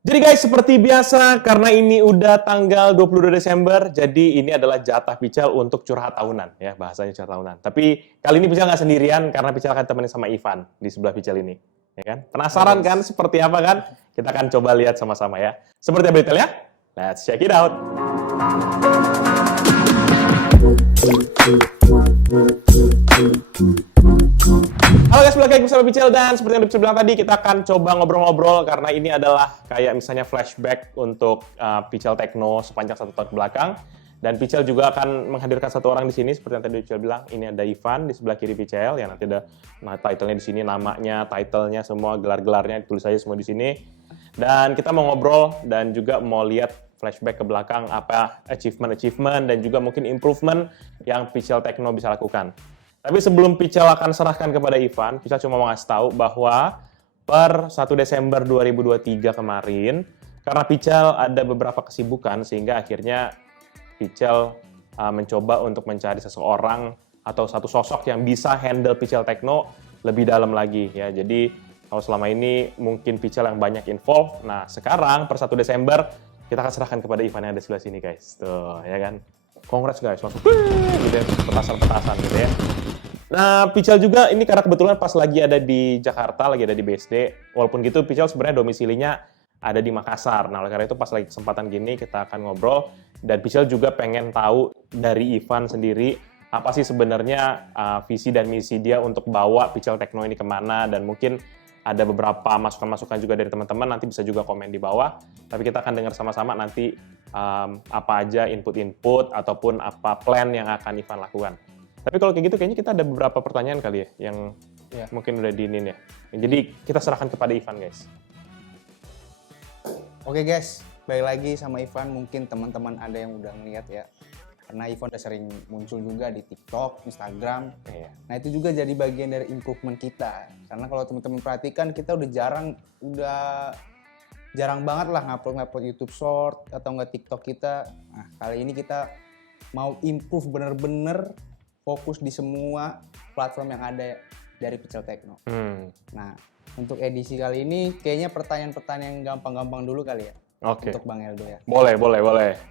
Jadi guys, seperti biasa, karena ini udah tanggal 22 Desember, jadi ini adalah jatah Pical untuk curhat tahunan, ya bahasanya curhat tahunan. Tapi kali ini Pical nggak sendirian, karena Pical akan temenin sama Ivan di sebelah Pical ini. Ya kan? Penasaran kan seperti apa kan? Kita akan coba lihat sama-sama ya. Seperti apa detailnya? Let's check it out! Halo guys, balik lagi bersama Pical dan seperti yang udah bilang tadi, kita akan coba ngobrol-ngobrol karena ini adalah kayak misalnya flashback untuk Pical Techno sepanjang 1 tahun ke belakang. Dan Pical juga akan menghadirkan satu orang di sini seperti yang tadi Pical bilang. Ini ada Ivan di sebelah kiri Pical yang nanti ada title-nya di sini, namanya, title-nya, semua gelar-gelarnya ditulis aja semua di sini. Dan kita mau ngobrol dan juga mau lihat flashback ke belakang apa achievement dan juga mungkin improvement yang Pical Techno bisa lakukan. Tapi sebelum Pical akan serahkan kepada Ivan, Pical cuma mau ngasih tahu bahwa per 1 Desember 2023 kemarin, karena Pical ada beberapa kesibukan sehingga akhirnya Pical mencoba untuk mencari seseorang atau satu sosok yang bisa handle Pical Techno lebih dalam lagi ya. Jadi kalau selama ini mungkin Pical yang banyak involve, nah sekarang per 1 Desember kita akan serahkan kepada Ivan yang ada di sebelah sini guys. Tuh ya kan. Congrats guys, langsung gitu ya, petasan-petasan gitu ya. Nah, Pical juga ini karena kebetulan pas lagi ada di Jakarta, lagi ada di BSD. Walaupun gitu, Pical sebenarnya domisilinya ada di Makassar. Nah, oleh karena itu pas lagi kesempatan gini kita akan ngobrol. Dan Pical juga pengen tahu dari Ivan sendiri, apa sih sebenarnya visi dan misi dia untuk bawa Pical Techno ini kemana. Dan mungkin ada beberapa masukan-masukan juga dari teman-teman, nanti bisa juga komen di bawah. Tapi kita akan dengar sama-sama nanti apa aja input-input ataupun apa plan yang akan Ivan lakukan. Tapi kalau kayak gitu kayaknya kita ada beberapa pertanyaan kali ya yang mungkin udah diinin ya. Jadi kita serahkan kepada Ivan guys. Oke guys, balik lagi sama Ivan. Mungkin teman-teman ada yang udah ngeliat ya. Karena Ivan udah sering muncul juga di TikTok, Instagram. Nah itu juga jadi bagian dari improvement kita. Karena kalau teman-teman perhatikan kita udah jarang banget lah ngupload YouTube Short atau nggak TikTok kita. Nah kali ini kita mau improve bener-bener fokus di semua platform yang ada dari Pical Techno. Nah, untuk edisi kali ini kayaknya pertanyaan-pertanyaan yang gampang-gampang dulu kali ya. Oke. Untuk Bang Eldo ya. Boleh.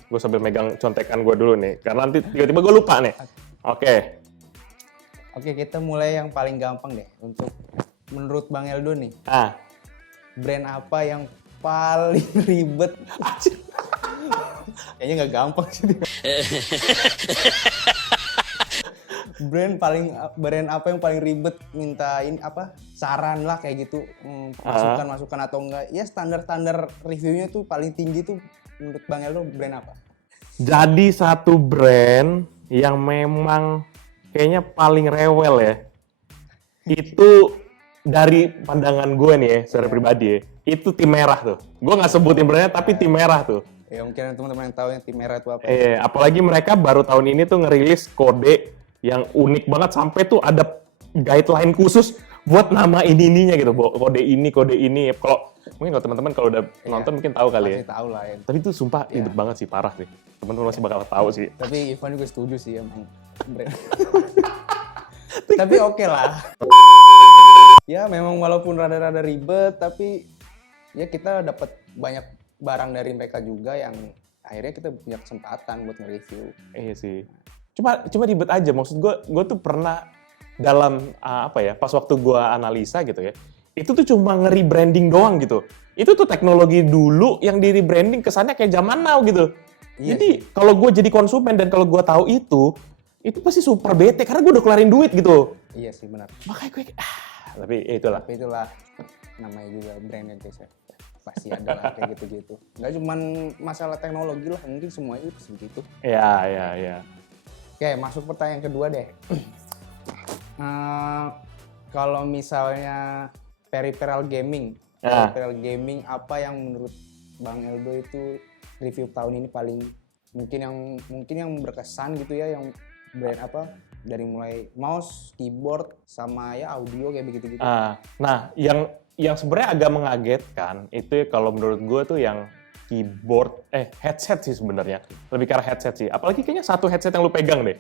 Gue sambil megang contekan gue dulu nih, karena nanti tiba-tiba gue lupa nih. Oke, kita mulai yang paling gampang deh. Untuk menurut Bang Eldo nih, brand apa yang paling ribet? Kayaknya nggak gampang sih. Brand apa yang paling ribet mintain saran lah kayak gitu, masukan atau enggak ya, standar reviewnya tuh paling tinggi tuh menurut Bang Eldo brand apa? Jadi satu brand yang memang kayaknya paling rewel ya, itu dari pandangan gue nih ya secara pribadi ya, itu Tim Merah tuh. Gue nggak sebutin brandnya tapi Tim Merah tuh. Ya mungkin teman-teman yang tahu yang Tim Merah itu apa. Apalagi mereka baru tahun ini tuh ngerilis kode yang unik banget, sampai tuh ada guideline khusus buat nama ininya gitu, kode ini. Kalau mungkin kalau teman-teman kalau udah nonton mungkin tahu kali ya. Pasti tahu lah ya. Tapi itu sumpah ribet banget sih, parah sih. Teman-teman masih bakal tahu sih. Tapi Ivan juga setuju sih emang. Tapi oke lah. Ya memang walaupun rada-rada ribet, tapi ya kita dapat banyak barang dari mereka juga yang akhirnya kita punya kesempatan buat nge-review. Iya sih. Cuma ribet aja. Maksud gue tuh pernah dalam pas waktu gue analisa gitu ya, itu tuh cuma nge-rebranding doang gitu. Itu tuh teknologi dulu yang di rebranding kesannya kayak zaman now gitu. Iya. Jadi kalau gue jadi konsumen dan kalau gue tahu itu pasti super bete karena gue udah keluarin duit gitu. Iya sih benar. Makanya gue tapi itulah namanya juga brand yang kayak pasti ada lah kayak gitu-gitu. Nggak cuma masalah teknologi lah, mungkin semuanya itu segitu. Iya. Oke, masuk pertanyaan kedua deh. Kalau misalnya peripheral gaming apa yang menurut Bang Eldo itu review tahun ini paling mungkin yang berkesan gitu ya, yang brand apa dari mulai mouse, keyboard sama ya audio kayak begitu-gitu. Nah, yang sebenarnya agak mengagetkan itu kalau menurut gue tuh yang keyboard, headset sih sebenarnya. Lebih ke arah headset sih. Apalagi kayaknya satu headset yang lu pegang deh.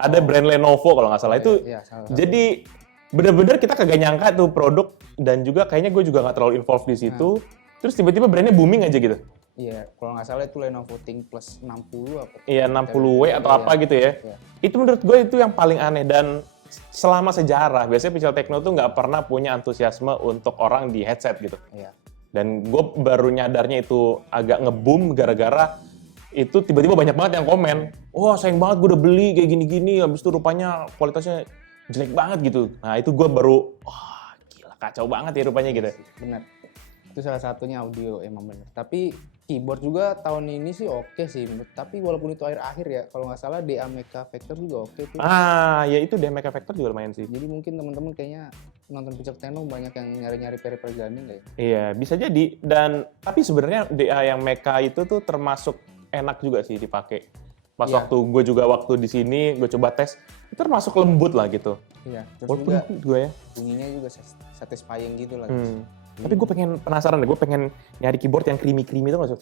Ada brand Lenovo kalau nggak salah. Itu jadi bener-bener kita kagak nyangka tuh produk, dan juga kayaknya gue juga nggak terlalu involved di situ. Terus tiba-tiba brandnya booming aja gitu. Iya, kalau nggak salah itu Lenovo ThinkPlus 60 apa? Iya, 60W atau apa gitu ya. Iya. Itu menurut gue itu yang paling aneh, dan selama sejarah biasanya Pichel Techno tuh nggak pernah punya antusiasme untuk orang di headset gitu. Iya. Dan gue baru nyadarnya itu agak nge-boom gara-gara itu tiba-tiba banyak banget yang komen, wah sayang banget gue udah beli kayak gini-gini, habis itu rupanya kualitasnya jelek banget gitu. Nah itu gue baru, wah gila kacau banget ya rupanya gitu. Benar. Itu salah satunya audio emang bener. Tapi keyboard juga tahun ini sih oke sih. Tapi walaupun itu akhir-akhir ya, kalau nggak salah DA Mecha Factor juga oke tuh. Ah ya itu DMK Factor juga lumayan sih. Jadi mungkin teman-teman kayaknya nonton Pichel Techno banyak yang nyari-nyari peripheral gaming nggak ya? Iya bisa jadi, dan tapi sebenarnya DA yang Mecha itu tuh termasuk enak juga sih dipakai. Pas Iya. waktu di sini, gue coba tes, itu termasuk lembut lah gitu. Iya. Terus Walaupun juga gue ya. bunyinya juga satisfying gitu lah. Tapi gue pengen penasaran deh, gue pengen nyari keyboard yang creamy itu nggak sih?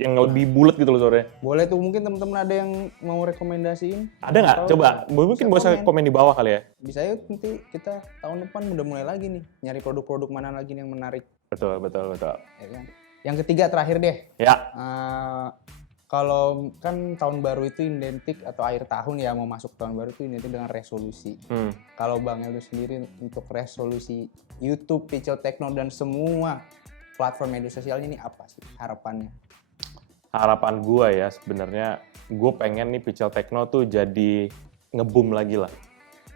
Yang lebih bulat gitu loh suaranya. Boleh tuh, mungkin teman-teman ada yang mau rekomendasiin? Ada nggak? Atau Coba, mungkin bisa komen di bawah kali ya. Bisa yuk, nanti kita tahun depan udah mulai lagi nih, nyari produk-produk mana lagi yang menarik. Betul. Ya kan? Yang ketiga terakhir deh. Ya, Kalau kan tahun baru itu identik, atau akhir tahun ya mau masuk tahun baru itu identik dengan resolusi. Kalau Bang Eldo sendiri untuk resolusi YouTube, Pichel Techno dan semua platform media sosialnya ini apa sih harapannya? harapan gue ya sebenarnya, gue pengen nih Pichel Techno tuh jadi nge-boom lagi lah.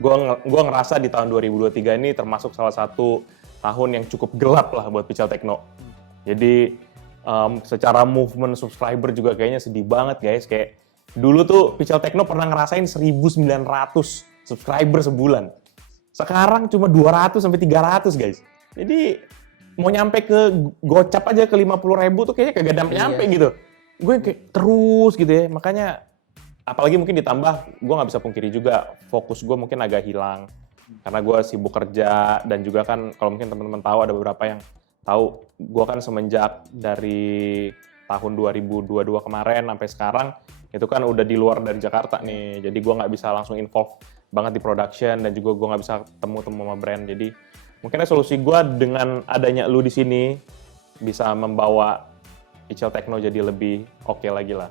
Gue ngerasa di tahun 2023 ini termasuk salah satu tahun yang cukup gelap lah buat Pichel Techno. Jadi secara movement subscriber juga kayaknya sedih banget guys. Kayak dulu tuh Pichel Techno pernah ngerasain 1.900 subscriber sebulan. Sekarang cuma 200 sampai 300 guys. Jadi mau nyampe ke gocap aja ke 50.000 tuh kayaknya kagak nyampe gitu. Gue kayak terus gitu ya. Makanya apalagi mungkin ditambah gue nggak bisa pungkiri juga fokus gue mungkin agak hilang karena gue sibuk kerja, dan juga kan kalau mungkin teman-teman tahu ada beberapa yang tahu gue kan semenjak dari tahun 2022 kemarin sampai sekarang itu kan udah di luar dari Jakarta nih, jadi gue nggak bisa langsung involve banget di production, dan juga gue nggak bisa temu sama brand. Jadi mungkin solusi gue dengan adanya lu di sini bisa membawa Pichel Techno jadi lebih oke lagi lah.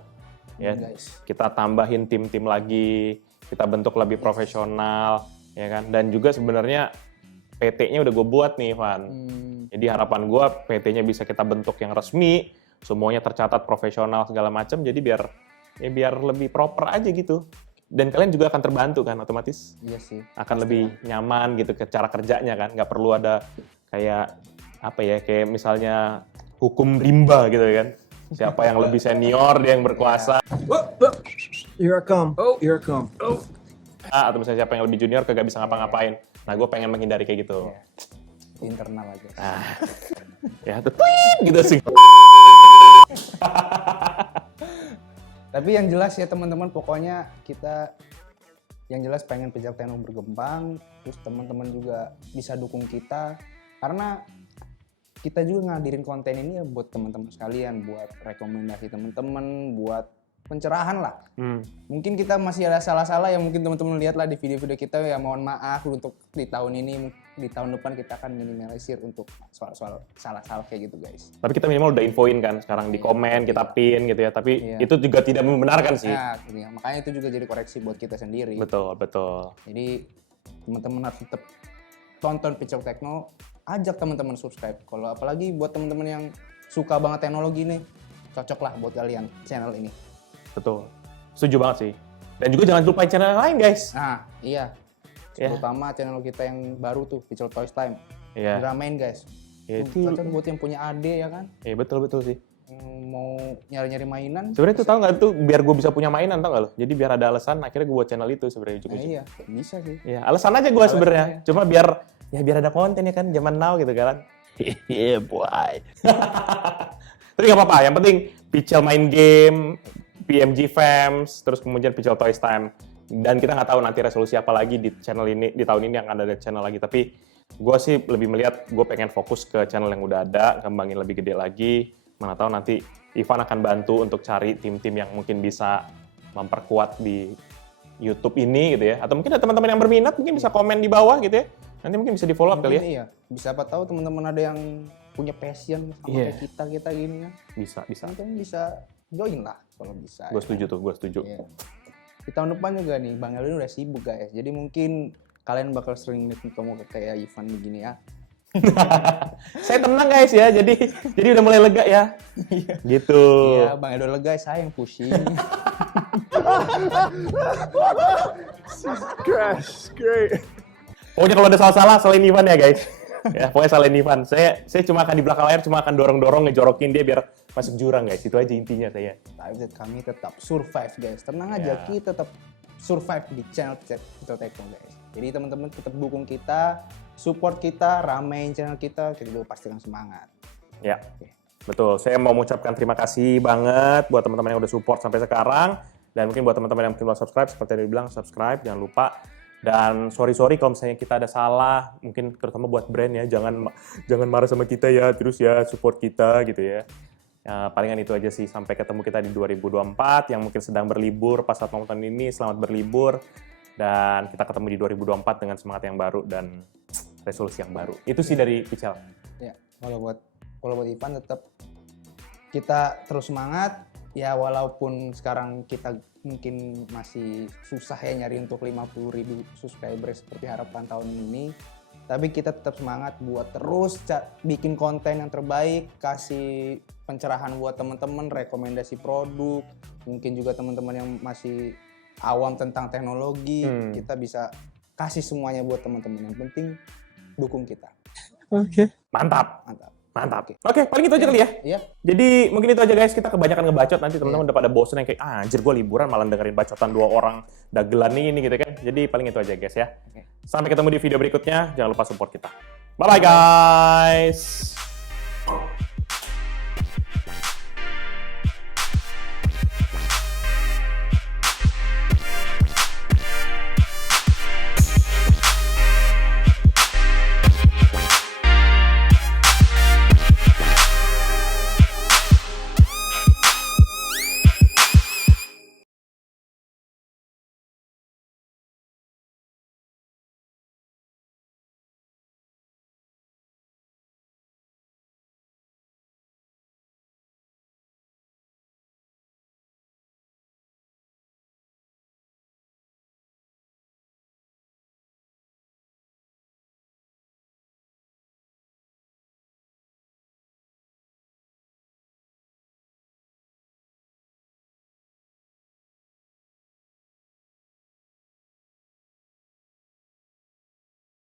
Ya, Guys. kita tambahin tim-tim lagi, kita bentuk lebih profesional, ya kan? Dan juga sebenarnya PT-nya udah gue buat nih, Van. Jadi harapan gue PT-nya bisa kita bentuk yang resmi, semuanya tercatat profesional segala macam, jadi biar lebih proper aja gitu. Dan kalian juga akan terbantu kan otomatis. Iya sih. Akan lebih nyaman gitu ke cara kerjanya kan, nggak perlu ada kayak apa ya, kayak misalnya hukum rimba gitu kan. Siapa yang lebih senior dia yang berkuasa. Here I come. Here I come. Atau misalnya siapa yang lebih junior kagak bisa ngapa-ngapain. Nah, gue pengen menghindari kayak gitu. Internal aja. Ya, tuh tweet gitu sih. Tapi yang jelas ya teman-teman, pokoknya kita yang jelas pengen Pichel Techno berkembang, terus teman-teman juga bisa dukung kita, karena kita juga ngadirin konten ini ya buat teman-teman sekalian, buat rekomendasi teman-teman, buat pencerahan lah. Mungkin kita masih ada salah-salah yang mungkin teman-teman lihat lah di video-video kita, ya mohon maaf untuk di tahun ini, di tahun depan kita akan minimalisir untuk soal-soal salah-salah kayak gitu guys. Tapi kita minimal udah infoin kan sekarang di komen, kita pin gitu ya. Tapi itu juga tidak membenarkan sih. Nah, gitu ya. Makanya itu juga jadi koreksi buat kita sendiri. Betul. Jadi teman-teman harus tetap tonton Pichel Techno, ajak teman-teman subscribe. Kalau apalagi buat teman-teman yang suka banget teknologi nih, cocok lah buat kalian channel ini. Betul. Setuju banget sih. Dan juga jangan lupain channel lain guys. Nah, iya. Terutama channel kita yang baru tuh, Pichel Toys Time. Iya. Ramein guys. Ya, Itu cocok buat yang punya adik ya kan? Iya betul sih. Yang mau nyari-nyari mainan. Sebenarnya tuh tau nggak tuh biar gue bisa punya mainan, tau nggak lo? Jadi biar ada alasan akhirnya gue buat channel itu sebenarnya Nah, iya, bisa sih. Iya, alasan aja gue sebenarnya. Cuma biar ada konten ya kan, zaman now gitu kan. Iya, boy. Tapi nggak apa-apa, yang penting Pichel main game, PMG Fams, terus kemudian Pichel Toys Time. Dan kita nggak tahu nanti resolusi apa lagi di channel ini, di tahun ini yang ada channel lagi. Tapi gue sih lebih melihat gue pengen fokus ke channel yang udah ada, kembangin lebih gede lagi. Mana tahu nanti Ivan akan bantu untuk cari tim-tim yang mungkin bisa memperkuat di YouTube ini gitu ya. Atau mungkin ada teman-teman yang berminat mungkin bisa komen di bawah gitu ya. Nanti mungkin bisa di follow up kali ya. Iya, bisa apa tahu teman-teman ada yang punya passion sama Iya. kayak kita gini kan. Bisa. Mungkin bisa join lah kalau bisa. Gue setuju tuh, gue setuju. Iya. Di tahun depan juga nih, Bang Eldo udah sibuk guys. Jadi mungkin kalian bakal sering lihat kamu kayak Ivan begini ya. Saya tenang guys ya, jadi udah mulai lega ya. Gitu. Iya, Bang Eldo lega, saya yang pusing. Crash, great. Pokoknya kalau ada salah-salah, selain Ivan ya guys. Ya, pokoknya selain Ivan. Saya cuma akan di belakang layar, cuma akan dorong-dorong, ngejorokin dia biar masuk jurang guys. Itu aja intinya saya. Tapi kami tetap survive guys. Tenang aja, Ya. kita tetap survive di channel Pical Techno guys. Jadi teman-teman tetap dukung kita, support kita, ramein channel kita juga pastikan semangat. Ya, betul. Saya mau mengucapkan terima kasih banget buat teman-teman yang udah support sampai sekarang. Dan mungkin buat teman-teman yang belum subscribe, seperti yang dibilang, subscribe, jangan lupa. Dan sorry kalau misalnya kita ada salah, mungkin terutama buat brand ya, jangan marah sama kita ya, terus ya support kita gitu ya. Ya, palingan itu aja sih, sampai ketemu kita di 2024, yang mungkin sedang berlibur pas saat nonton ini, selamat berlibur. Dan kita ketemu di 2024 dengan semangat yang baru dan resolusi yang baru. Itu sih dari Pical. Ya, kalau buat Ivan tetap kita terus semangat. Ya walaupun sekarang kita mungkin masih susah ya nyari untuk 50.000 subscriber seperti harapan tahun ini. Tapi kita tetap semangat buat terus bikin konten yang terbaik, kasih pencerahan buat teman-teman, rekomendasi produk, mungkin juga teman-teman yang masih awam tentang teknologi, kita bisa kasih semuanya buat teman-teman. Yang penting dukung kita. Okay. Mantap. Mantap. Oke, paling itu aja kali ya. Iya. Jadi mungkin itu aja guys, kita kebanyakan ngebacot, nanti teman-teman udah pada bosen yang kayak anjir gue liburan malah dengerin bacotan dua orang dagelan ini gitu kan. Jadi paling itu aja guys ya. Oke. Sampai ketemu di video berikutnya, jangan lupa support kita. Bye bye guys.